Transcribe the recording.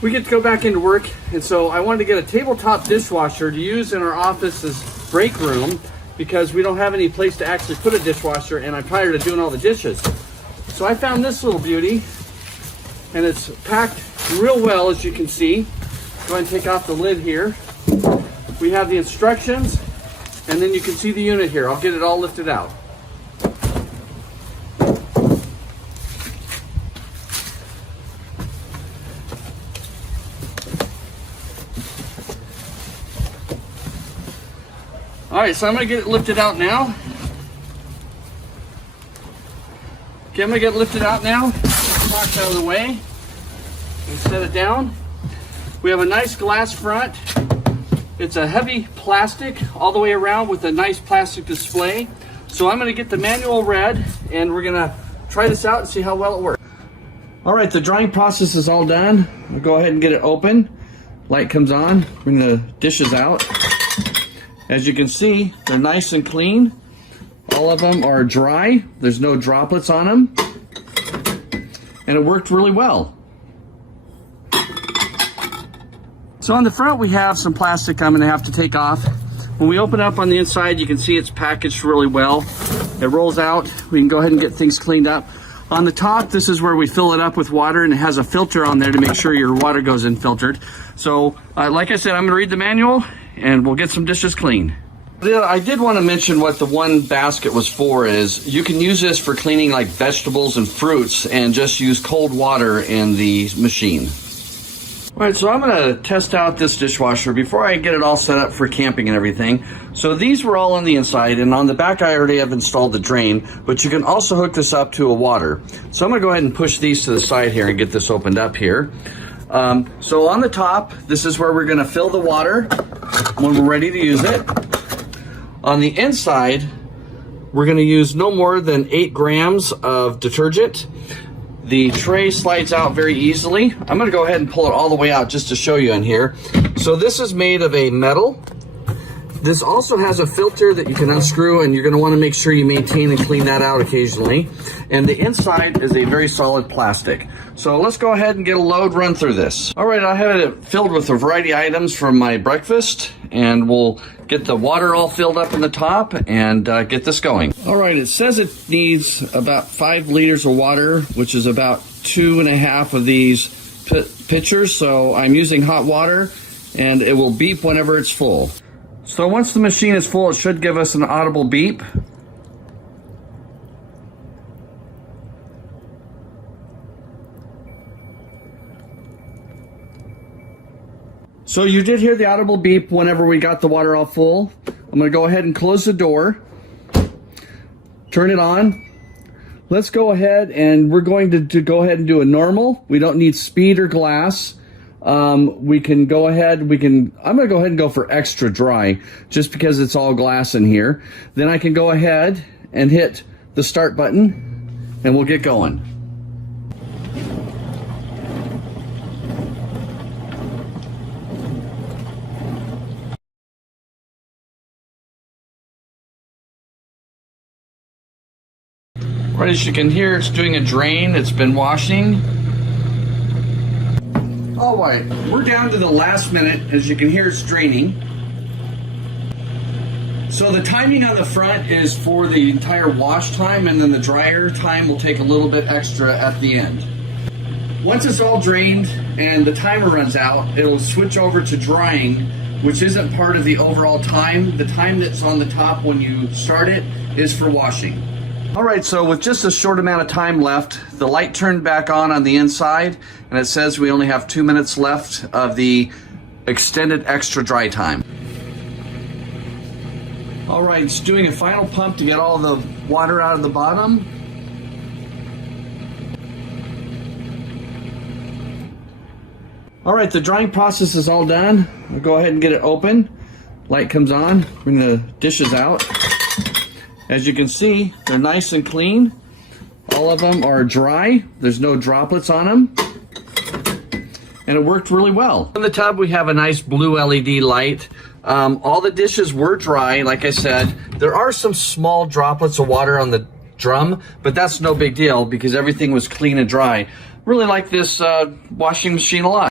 we get to go back into work, and so I wanted to get a tabletop dishwasher to use in our office as break room because we don't have any place to actually put a dishwasher, and I'm tired of doing all the dishes. So I found this little beauty, and it's packed real well, as you can see. Go ahead and take off the lid here. We have the instructions, and then you can see the unit here. I'll get it all lifted out. All right, so I'm gonna get it lifted out now. Okay, I'm gonna get it lifted out now. Get the box out of the way and set it down. We have a nice glass front. It's a heavy plastic all the way around with a nice plastic display. So I'm gonna get the manual read and we're gonna try this out and see how well it works. All right, the drying process is all done. I'll go ahead and get it open. Light comes on, bring the dishes out. As you can see, they're nice and clean. All of them are dry. There's no droplets on them. And it worked really well. So on the front, we have some plastic I'm gonna have to take off. When we open up on the inside, you can see it's packaged really well. It rolls out. We can go ahead and get things cleaned up. On the top, this is where we fill it up with water, and it has a filter on there to make sure your water goes in filtered. So, like I said, I'm gonna read the manual and we'll get some dishes clean. I did want to mention what the one basket was for. Is you can use this for cleaning like vegetables and fruits and just use cold water in the machine. All right, so I'm gonna test out this dishwasher before I get it all set up for camping and everything. So these were all on the inside, and on the back I already have installed the drain, but you can also hook this up to a water. So I'm gonna go ahead and push these to the side here and get this opened up here. So on the top, this is where we're gonna fill the water when we're ready to use it. On the inside, we're gonna use no more than 8 grams of detergent. The tray slides out very easily. I'm gonna go ahead and pull it all the way out just to show you in here. So this is made of a metal. This also has a filter that you can unscrew, and you're gonna wanna make sure you maintain and clean that out occasionally. And the inside is a very solid plastic. So let's go ahead and get a load run through this. All right, I have it filled with a variety of items from my breakfast, and we'll get the water all filled up in the top and get this going. All right, it says it needs about 5 liters of water, which is about 2.5 of these pitchers. So I'm using hot water, and it will beep whenever it's full. So once the machine is full, it should give us an audible beep. So you did hear the audible beep whenever we got the water all full. I'm gonna go ahead and close the door, turn it on. Let's go ahead, and we're going to go ahead and do a normal. We don't need speed or glass. We can go ahead, I'm gonna go ahead and go for extra dry just because it's all glass in here. Then I can go ahead and hit the start button and we'll get going. Right, as you can hear, it's doing a drain. It's been washing. All right, we're down to the last minute. As you can hear, it's draining. So the timing on the front is for the entire wash time, and then the dryer time will take a little bit extra at the end. Once it's all drained and the timer runs out, it'll switch over to drying, which isn't part of the overall time. The time that's on the top when you start it is for washing. All right, so with just a short amount of time left, the light turned back on the inside, and it says we only have 2 minutes left of the extended extra dry time. All right, it's doing a final pump to get all the water out of the bottom. All right, the drying process is all done. I'll go ahead and get it open. Light comes on, bring the dishes out. As you can see, they're nice and clean. All of them are dry. There's no droplets on them. And it worked really well. In the tub, we have a nice blue LED light. All the dishes were dry, like I said. There are some small droplets of water on the drum, but that's no big deal because everything was clean and dry. Really like this washing machine a lot.